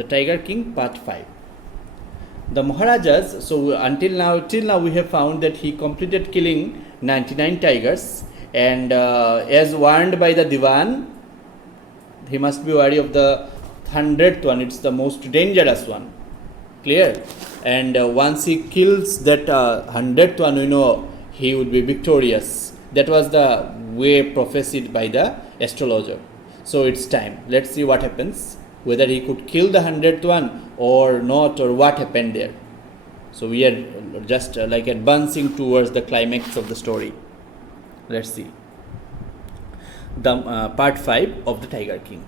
the Tiger King Part 5. The Maharajas, so till now we have found that he completed killing 99 tigers, and as warned by the Divan, he must be wary of the 100th one. It's the most dangerous one. Clear? And once he kills that 100th one, we know he would be victorious. That was the way prophesied by the astrologer. So it's time. Let's see what happens. Whether he could kill the 100th one or not, or what happened there. So we are just like advancing towards the climax of the story. Let's see. The part 5 of the Tiger King.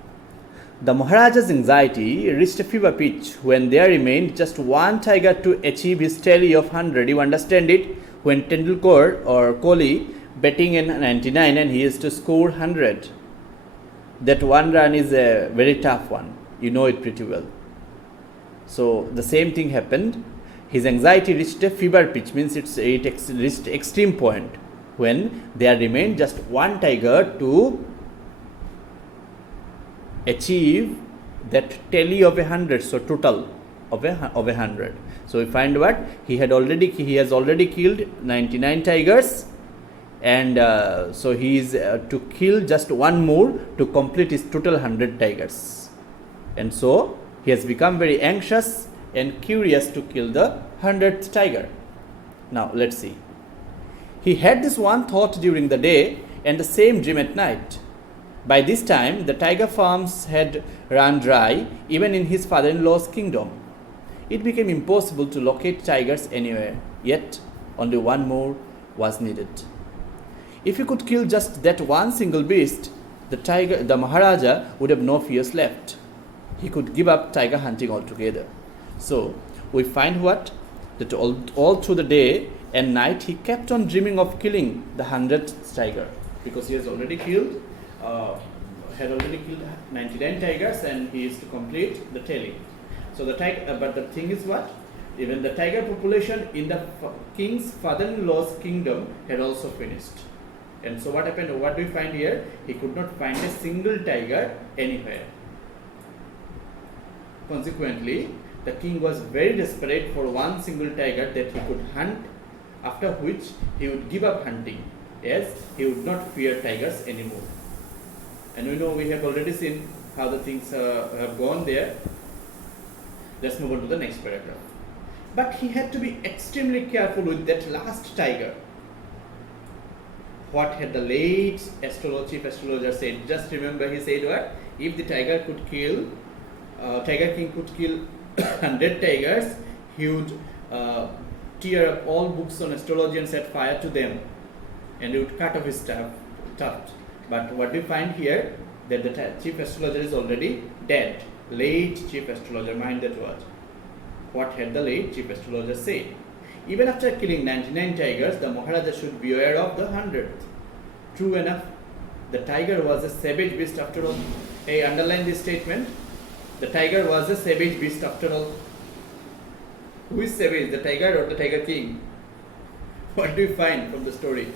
The Maharaja's anxiety reached a fever pitch when there remained just one tiger to achieve his tally of 100. You understand it? When Tendulkar or Kohli betting in 99 and he is to score 100. That one run is a very tough one. You know it pretty well. So the same thing happened. His anxiety reached a fever pitch, means it reached extreme point when there remained just one tiger to achieve that tally of 100, so total of 100. So we find what he has already killed 99 tigers, and so he is to kill just one more to complete his total 100 tigers, and so he has become very anxious and curious to kill the 100th tiger. Now let's see. He had this one thought during the day and the same dream at night. By this time, the tiger farms had run dry, even in his father-in-law's kingdom. It became impossible to locate tigers anywhere, yet only one more was needed. If he could kill just that one single beast, the Maharaja would have no fears left. He could give up tiger hunting altogether. So we find what? That all through the day and night he kept on dreaming of killing the 100th tiger, because he has already killed had already killed 99 tigers and he is to complete the tally. So the tiger, but the thing is what? Even the tiger population in the king's father-in-law's kingdom had also finished. And so what happened? What do we find here? He could not find a single tiger anywhere. Consequently, the king was very desperate for one single tiger that he could hunt, after which he would give up hunting, as he would not fear tigers anymore. And we know we have already seen how the things have gone there. Let's move on to the next paragraph. But he had to be extremely careful with that last tiger. What had the late chief astrologer said? Just remember, he said what? If the tiger king could kill 100 tigers, he would tear up all books on astrology and set fire to them, and he would cut off his tuft. But what we find here, that the chief astrologer is already dead. Late chief astrologer, mind that word. What had the late chief astrologer said? Even after killing 99 tigers, the Maharaja should be aware of the 100th. True enough, the tiger was a savage beast after all. Hey, underline this statement. The tiger was a savage beast after all. Who is savage, the tiger or the tiger king? What do you find from the story?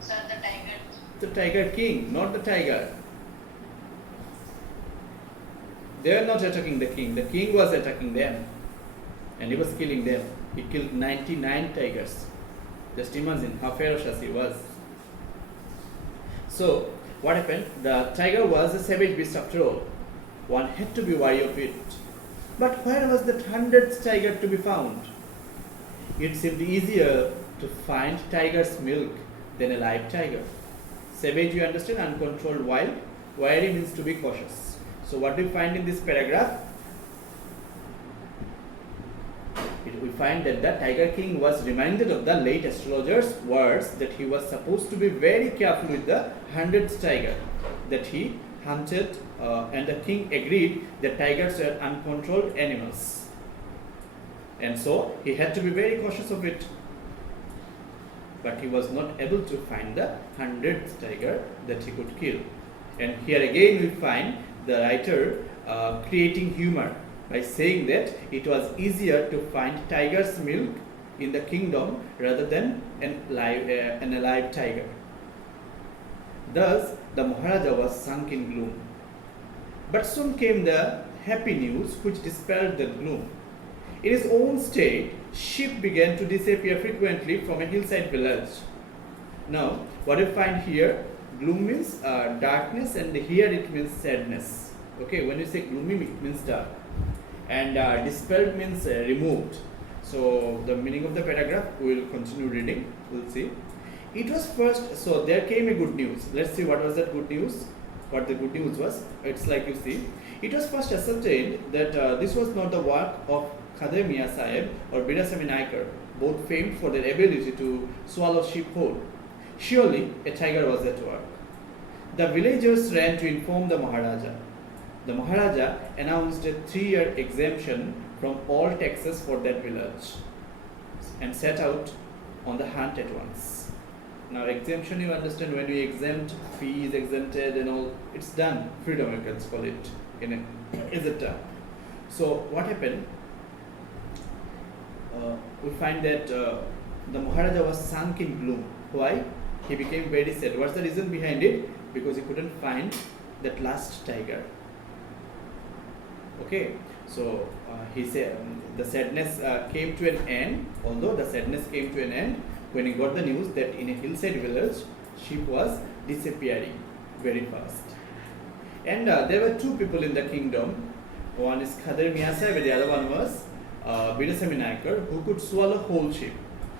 Sir, the tiger. The tiger king, not the tiger. They were not attacking the king. The king was attacking them, and he was killing them. He killed 99 tigers. Just imagine how ferocious he was. So what happened? The tiger was a savage beast after all. One had to be wary of it. But where was that 100th tiger to be found? It seemed easier to find tiger's milk than a live tiger. Savage, you understand, uncontrolled, wild. Wary means to be cautious. So what do we find in this paragraph? We find that the tiger king was reminded of the late astrologer's words that he was supposed to be very careful with the 100th tiger that he hunted, and the king agreed that tigers were uncontrolled animals, and so he had to be very cautious of it. But he was not able to find the 100th tiger that he could kill. And here again we find the writer creating humor by saying that it was easier to find tiger's milk in the kingdom rather than an alive tiger. Thus, the Maharaja was sunk in gloom. But soon came the happy news which dispelled the gloom. In his own state, sheep began to disappear frequently from a hillside village. Now, what you find here, gloom means darkness, and here it means sadness. Okay, when you say gloomy, it means dark. And dispelled means removed. So, the meaning of the paragraph, we will continue reading, we'll see. It was first, so there came a good news. Let's see what was that good news. What the good news was. It's like you see. It was first ascertained that this was not the work of Khader Mia Sahib or Bidasami Naikar, both famed for their ability to swallow sheep whole. Surely a tiger was at work. The villagers ran to inform the Maharaja. The Maharaja announced a 3-year exemption from all taxes for that village and set out on the hunt at once. Now exemption, you understand, when we exempt, fee is exempted and all, it's done. Freedom, you can call it, is it done? So what happened? We find that the Maharaja was sunk in gloom. Why? He became very sad. What's the reason behind it? Because he couldn't find that last tiger. Okay, so he said the sadness came to an end. Although the sadness came to an end when he got the news that in a hillside village, sheep was disappearing very fast. And there were 2 people in the kingdom. One is Khader Mia Sahib and the other one was Bidasami Naikar, who could swallow whole sheep.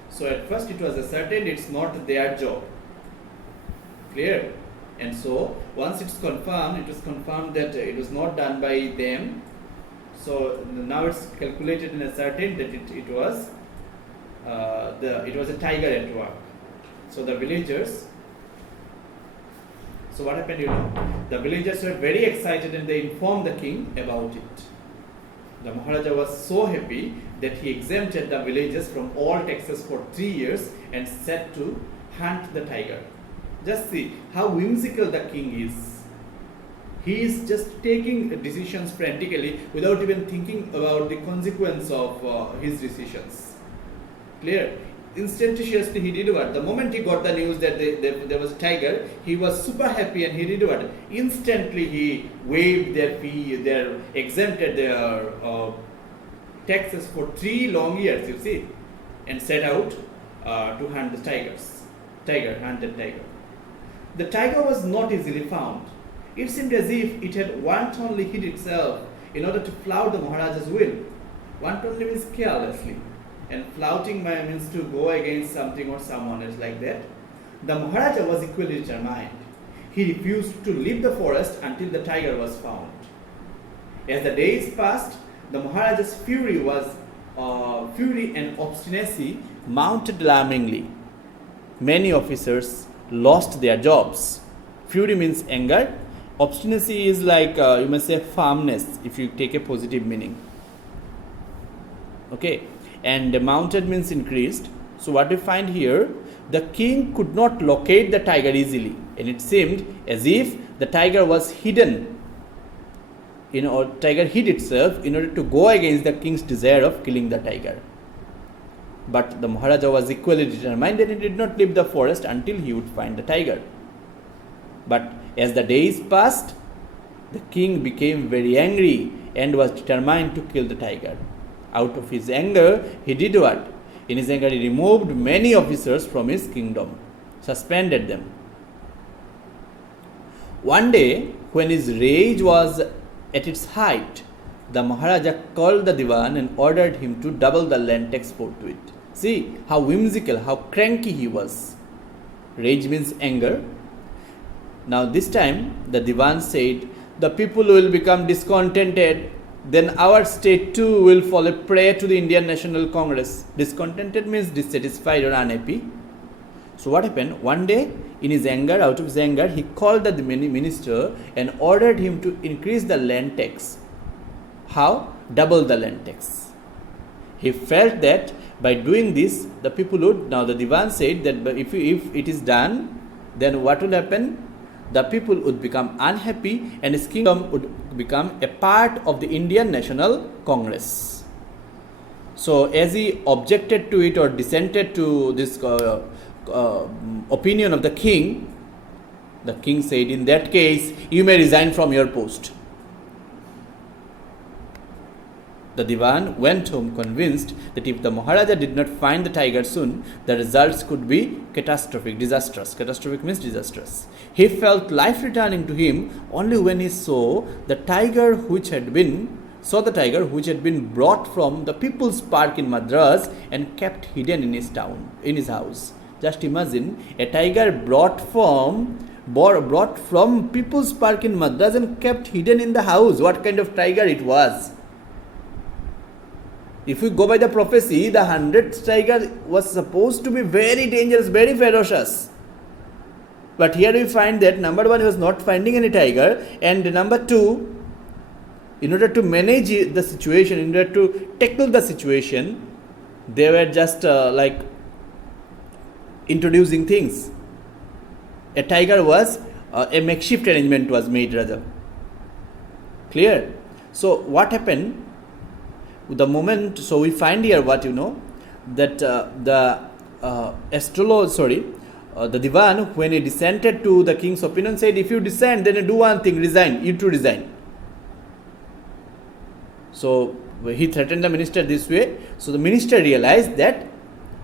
So at first it was ascertained it's not their job. Clear? And so once it was confirmed that it was not done by them. So now it's calculated and ascertained that it was a tiger at work. So the villagers. So what happened? The villagers were very excited and they informed the king about it. The Maharaja was so happy that he exempted the villagers from all taxes for 3 years and set to hunt the tiger. Just see how whimsical the king is. He is just taking decisions frantically without even thinking about the consequence of his decisions. Clear? Instantaneously he did what? The moment he got the news that there was a tiger, he was super happy and he did what? Instantly he waived their fee, exempted their taxes for 3 long years, you see, and set out to hunt the hunted tiger. The tiger was not easily found. It seemed as if it had wantonly hid itself in order to flout the Maharaja's will. Wantonly means carelessly, and flouting means to go against something or someone else, like that. The Maharaja was equally determined. He refused to leave the forest until the tiger was found. As the days passed, the Maharaja's fury and obstinacy mounted alarmingly. Many officers lost their jobs. Fury means anger. Obstinacy is like, you may say, firmness, if you take a positive meaning. Okay, and mounted means increased. So what we find here, the king could not locate the tiger easily, and it seemed as if the tiger was hidden. Tiger hid itself in order to go against the king's desire of killing the tiger. But the Maharaja was equally determined and he did not leave the forest until he would find the tiger. But as the days passed, the king became very angry and was determined to kill the tiger. Out of his anger, he did what? In his anger, he removed many officers from his kingdom, suspended them. One day, when his rage was at its height, the Maharaja called the Diwan and ordered him to double the land tax forthwith. See how whimsical, how cranky he was. Rage means anger. Now this time, the Diwan said, the people will become discontented, then our state too will fall a prey to the Indian National Congress. Discontented means dissatisfied or unhappy. So what happened? One day, out of his anger, he called the minister and ordered him to increase the land tax. How? Double the land tax. He felt that by doing this, the people would, now the Diwan said that if it is done, then what will happen? The people would become unhappy and his kingdom would become a part of the Indian National Congress. So as he objected to it or dissented to this opinion of the king said, in that case, you may resign from your post. The Diwan went home convinced that if the Maharaja did not find the tiger soon, the results could be catastrophic, disastrous. Catastrophic means disastrous. He felt life returning to him only when he saw the tiger which had been brought from the People's Park in Madras and kept hidden in his house. Just imagine a tiger brought from People's Park in Madras and kept hidden in the house. What kind of tiger it was? If we go by the prophecy, the 100th tiger was supposed to be very dangerous, very ferocious. But here we find that number one, he was not finding any tiger, and number two, in order to manage the situation, in order to tackle the situation, they were just introducing things. A tiger was, a makeshift arrangement was made rather. Clear? So what happened? The moment, so we find here what that the Diwan, when he dissented to the king's opinion, said, if you dissent, then do one thing, resign, you too resign. So he threatened the minister this way. So the minister realized that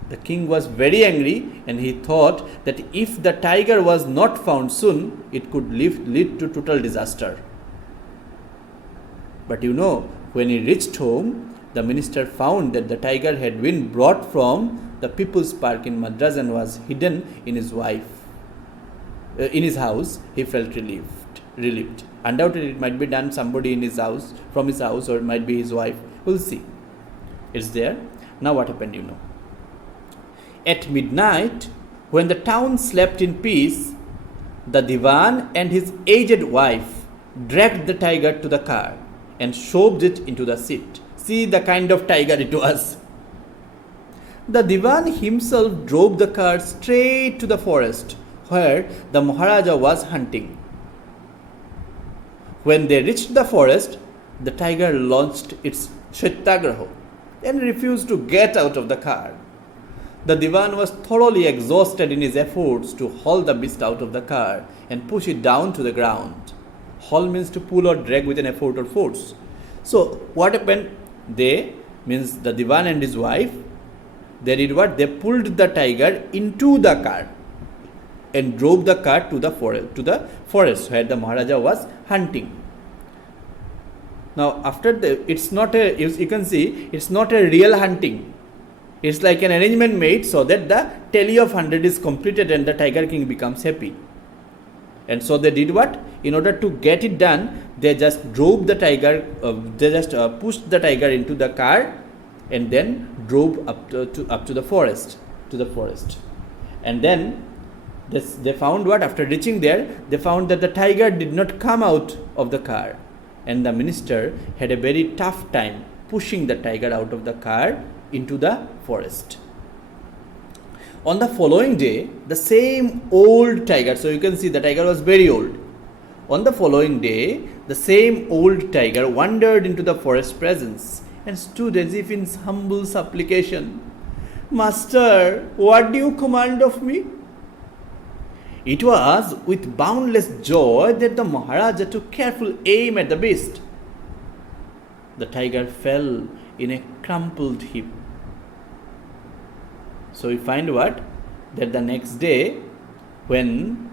the king was very angry, and he thought that if the tiger was not found soon, it could lead to total disaster. But when he reached home, the minister found that the tiger had been brought from the People's Park in Madras and was hidden in his house. He felt relieved. Undoubtedly, it might be done somebody in his house, from his house, or it might be his wife. We'll see. It's there. Now what happened, At midnight, when the town slept in peace, the Diwan and his aged wife dragged the tiger to the car and shoved it into the seat. See the kind of tiger it was. The Diwan himself drove the car straight to the forest where the Maharaja was hunting. When they reached the forest, the tiger launched its Satyagraha and refused to get out of the car. The Diwan was thoroughly exhausted in his efforts to haul the beast out of the car and push it down to the ground. Haul means to pull or drag with an effort or force. So what happened? The Diwan and his wife, they did what? They pulled the tiger into the car and drove the car to the forest where the Maharaja was hunting. Now after it's not a real hunting. It's like an arrangement made so that the tally of 100 is completed and the Tiger King becomes happy. And so they did what? In order to get it done, they just drove the tiger, pushed the tiger into the car and then drove up to the forest. And then they found what? After reaching there, they found that the tiger did not come out of the car. And the minister had a very tough time pushing the tiger out of the car into the forest. On the following day, the same old tiger, so you can see the tiger was very old. On the following day, the same old tiger wandered into the forest presence and stood as if in humble supplication. Master, what do you command of me? It was with boundless joy that the Maharaja took careful aim at the beast. The tiger fell in a crumpled heap. So we find what? That the next day, when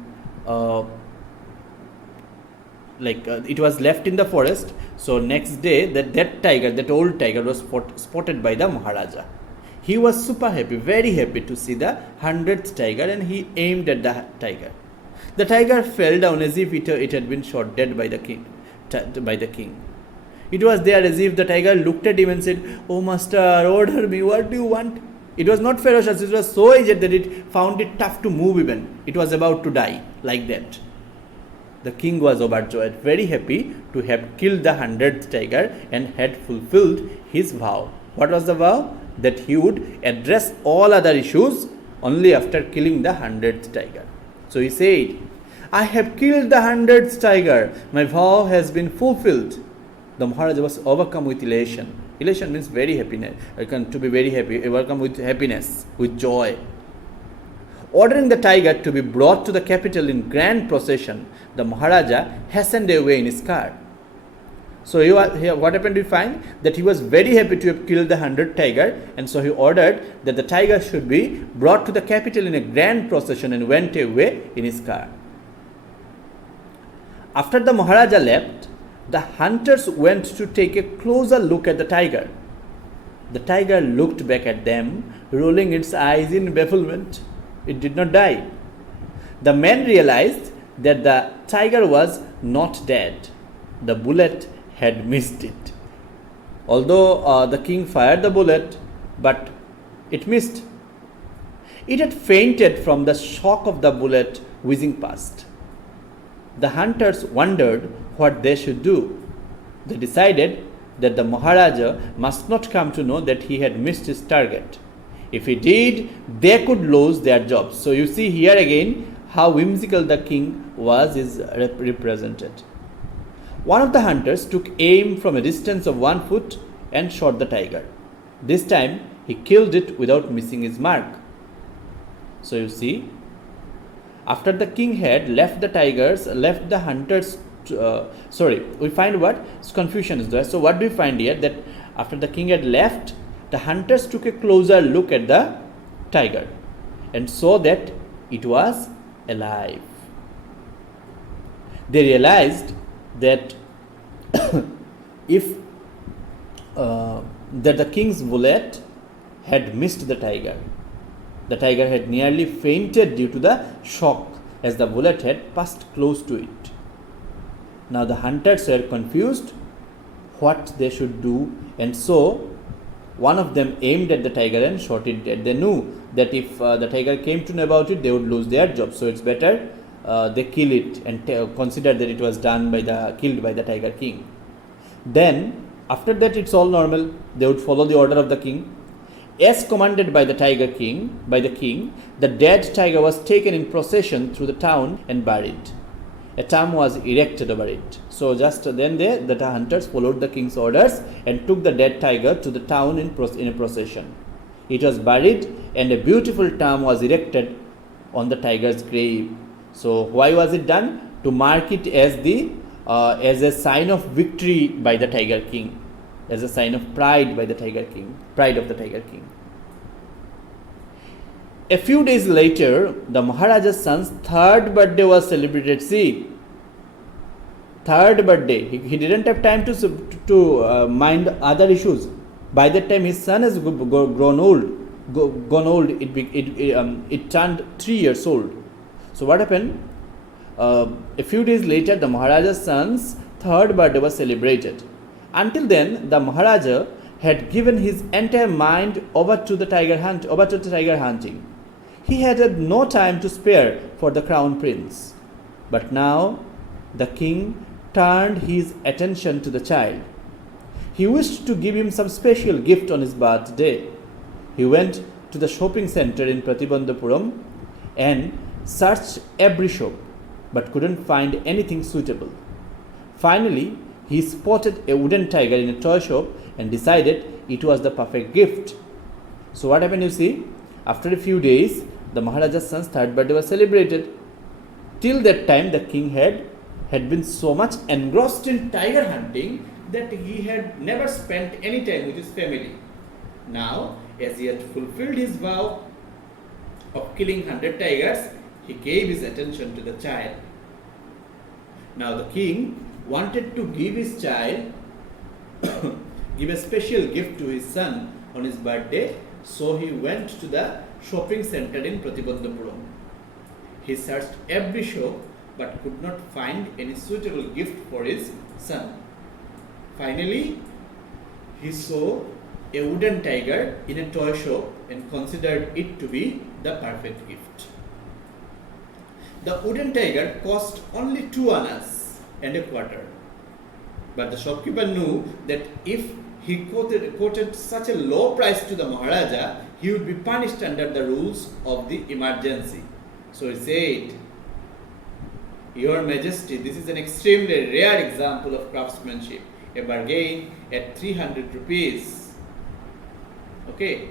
it was left in the forest, so next day that old tiger was spotted by the Maharaja. He was super happy, very happy to see the 100th tiger, and he aimed at the tiger. The tiger fell down as if it had been shot dead by the king. It was there as if the tiger looked at him and said, "Oh master, order me, what do you want?" It was not ferocious, it was so aged that it found it tough to move even. It was about to die, like that. The king was overjoyed, very happy to have killed the 100th tiger and had fulfilled his vow. What was the vow? That he would address all other issues only after killing the 100th tiger. So he said, "I have killed the 100th tiger. My vow has been fulfilled." The Maharaja was overcome with elation. Elation means very happiness. To be very happy, overcome with happiness, with joy. Ordering the tiger to be brought to the capital in grand procession, the Maharaja hastened away in his car. So what happened? We find that he was very happy to have killed the 100th tiger, and so he ordered that the tiger should be brought to the capital in a grand procession and went away in his car. After the Maharaja left, the hunters went to take a closer look at the tiger. The tiger looked back at them, rolling its eyes in bafflement. It did not die. The men realized that the tiger was not dead. The bullet had missed it. Although the king fired the bullet, but it missed. It had fainted from the shock of the bullet whizzing past. The hunters wondered what they should do. They decided that the Maharaja must not come to know that he had missed his target. If he did, they could lose their jobs. So you see here again how whimsical the king was is represented. One of the hunters took aim from a distance of 1 foot and shot the tiger. This time he killed it without missing his mark. So you see, after the king had left the hunters, we find what? Confusion is there. So what do we find here? That after the king had left, the hunters took a closer look at the tiger and saw that it was alive. They realized that that the king's bullet had missed the tiger. The tiger had nearly fainted due to the shock as the bullet had passed close to it. Now the hunters were confused what they should do, and so one of them aimed at the tiger and shot it dead. They knew that if the tiger came to know about it, they would lose their job. So it's better they kill it and consider that it was killed by the tiger king. Then after that it's all normal. They would follow the order of the king. As commanded by the king, the dead tiger was taken in procession through the town and buried. A tomb was erected over it. So just then the hunters followed the king's orders and took the dead tiger to the town in a procession. It was buried and a beautiful tomb was erected on the tiger's grave. So why was it done? To mark it as a sign of victory by the tiger king, as a sign of pride of the tiger king. A few days later, the Maharaja's son's third birthday was celebrated. See, third birthday. He didn't have time to mind other issues. By that time, his son has grown old. It turned 3 years old. So what happened? A few days later, the Maharaja's son's third birthday was celebrated. Until then, the Maharaja had given his entire mind over to the tiger hunting. He had no time to spare for the crown prince. But now, the king turned his attention to the child. He wished to give him some special gift on his birthday. He went to the shopping center in Pratibandhapuram and searched every shop, but couldn't find anything suitable. Finally, he spotted a wooden tiger in a toy shop and decided it was the perfect gift. So what happened, you see? After a few days, the Maharaja's son's third birthday was celebrated. Till that time, the king had been so much engrossed in tiger hunting that he had never spent any time with his family. Now, as he had fulfilled his vow of killing 100 tigers, he gave his attention to the child. Now the king wanted to give his child give a special gift to his son on his birthday, so he went to the shopping center in Pratibandhapuram. He searched every shop but could not find any suitable gift for his son. Finally, he saw a wooden tiger in a toy shop and considered it to be the perfect gift. The wooden tiger cost only 2 annas and a quarter. But the shopkeeper knew that if he quoted such a low price to the Maharaja, he would be punished under the rules of the emergency. So he said, "Your Majesty, this is an extremely rare example of craftsmanship. A bargain at 300 rupees. Okay,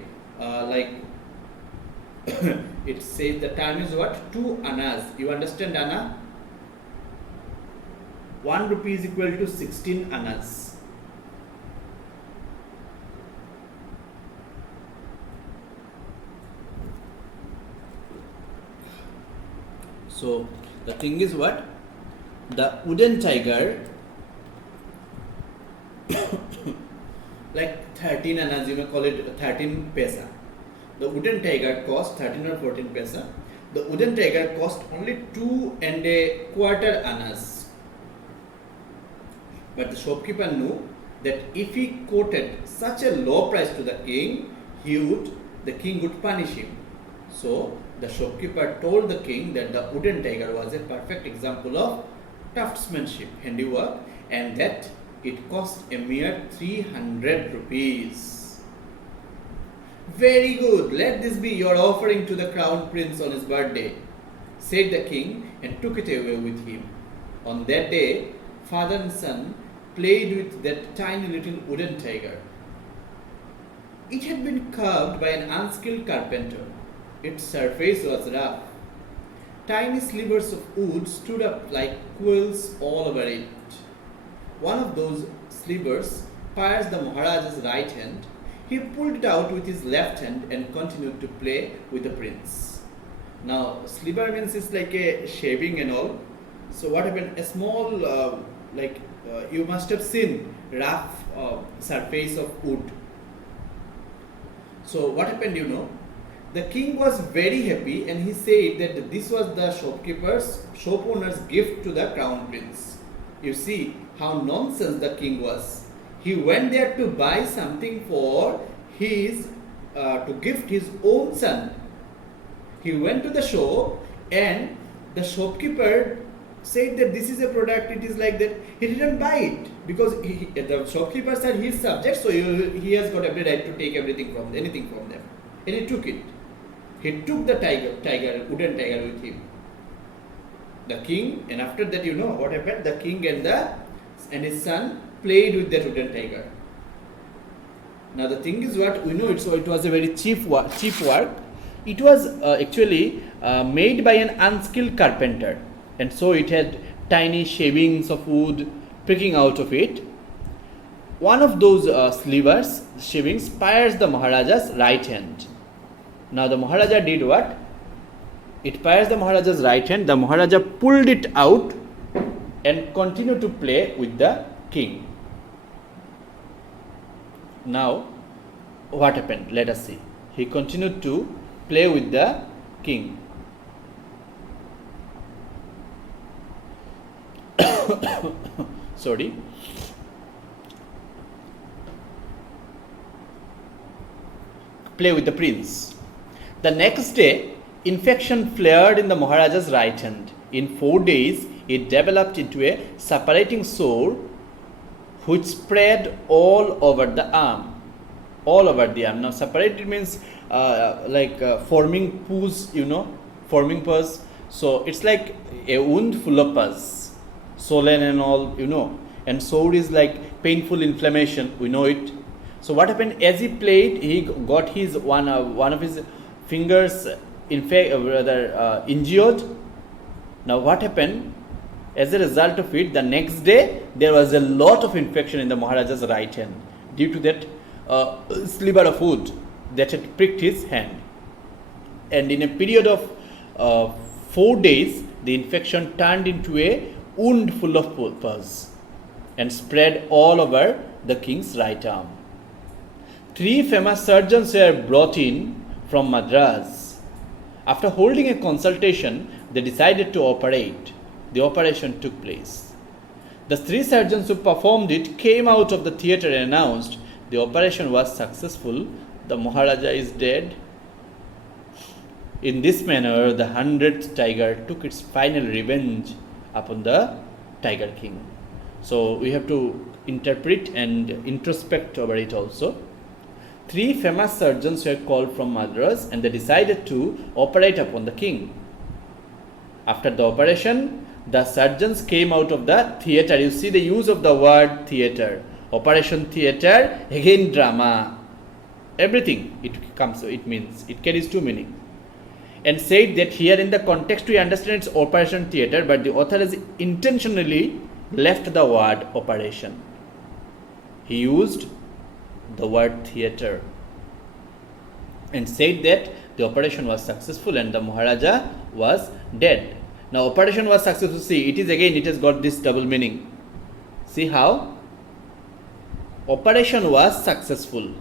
it says the term is what? 2 annas. You understand anna? 1 rupee is equal to 16 annas. So the thing is what? The wooden tiger, like 13 annas, you may call it 13 paisa. The wooden tiger cost 13 or 14 paisa. The wooden tiger cost only 2.25 annas. But the shopkeeper knew that if he quoted such a low price to the king, the king would punish him. So the shopkeeper told the king that the wooden tiger was a perfect example of craftsmanship, handiwork, and that it cost a mere 300 rupees. Very good, let this be your offering to the crown prince on his birthday, said the king, and took it away with him. On that day, father and son played with that tiny little wooden tiger. It had been carved by an unskilled carpenter. Its surface was rough. Tiny slivers of wood stood up like quills all over it. One of those slivers pierced the Maharaja's right hand. He pulled it out with his left hand and continued to play with the prince. Now, sliver means it's like a shaving and all. So what happened? A small, you must have seen rough surface of wood. So what happened, the king was very happy and he said that this was the shop owner's gift to the crown prince. You see how nonsense the king was. He went there to buy something for to gift his own son. He went to the shop and the shopkeeper said that this is a product, it is like that. He didn't buy it because the shopkeeper said he is subject, so he has got every right to take anything from them. And he took it. He took the wooden tiger with him. The king, and after that, what happened? The king and his son played with that wooden tiger. Now the thing is what we know it. So it was a very cheap work. It was actually made by an unskilled carpenter, and so it had tiny shavings of wood pricking out of it. One of those shavings pierced the Maharaja's right hand. Now the Maharaja did what? It pierced the Maharaja's right hand. The Maharaja pulled it out and continued to play with the king. Now, what happened? Let us see. He continued to play with the king. Sorry. Play with the prince. The next day, infection flared in the Maharaja's right hand. In 4 days, it developed into a separating sore which spread all over the arm. Now, separated means forming pus, forming pus. So, it's like a wound full of pus, swollen and all, And sore is like painful inflammation, we know it. So, what happened? As he played, he got his one of his fingers injured. Now what happened? As a result of it, the next day there was a lot of infection in the Maharaja's right hand due to that sliver of wood that had pricked his hand. And in a period of 4 days, the infection turned into a wound full of pus and spread all over the king's right arm. 3 famous surgeons were brought in from Madras. After holding a consultation, they decided to operate. The operation took place. The 3 surgeons who performed it came out of the theatre and announced the operation was successful. The Maharaja is dead. In this manner, the 100th tiger took its final revenge upon the Tiger King. So we have to interpret and introspect over it also. 3 famous surgeons were called from Madras and they decided to operate upon the king. After the operation, the surgeons came out of the theatre. You see the use of the word theatre. Operation theatre, again drama. Everything it means. It carries 2 meanings. And said that here in the context we understand it's operation theatre, but the author has intentionally left the word operation. He used the word theatre and said that the operation was successful and the Maharaja was dead. Now operation was successful. See, it has got this double meaning. See how? Operation was successful.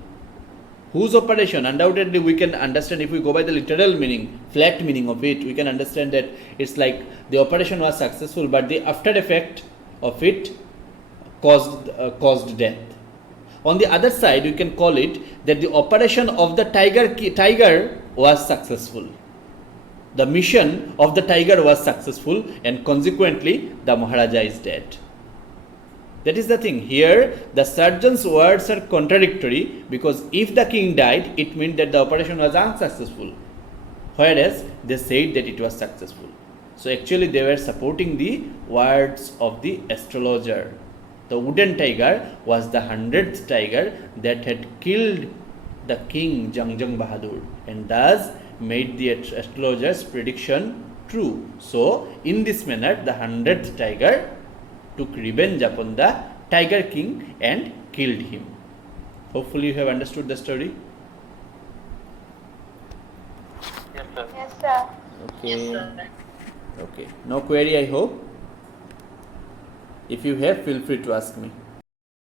Whose operation? Undoubtedly we can understand, if we go by the literal meaning, flat meaning of it, we can understand that it's like the operation was successful, but the after effect of it caused death. On the other side, you can call it that the operation of the tiger was successful. The mission of the tiger was successful and consequently the Maharaja is dead. That is the thing. Here the surgeon's words are contradictory, because if the king died, it meant that the operation was unsuccessful, whereas they said that it was successful. So actually they were supporting the words of the astrologer. The wooden tiger was the 100th tiger that had killed the king Jangjang Bahadur and thus made the astrologer's prediction true. So in this manner the 100th tiger took revenge upon the tiger king and killed him. Hopefully you have understood the story. Yes, sir. Yes, sir. Okay. Yes, sir. Okay. No query, I hope. If you have, feel free to ask me.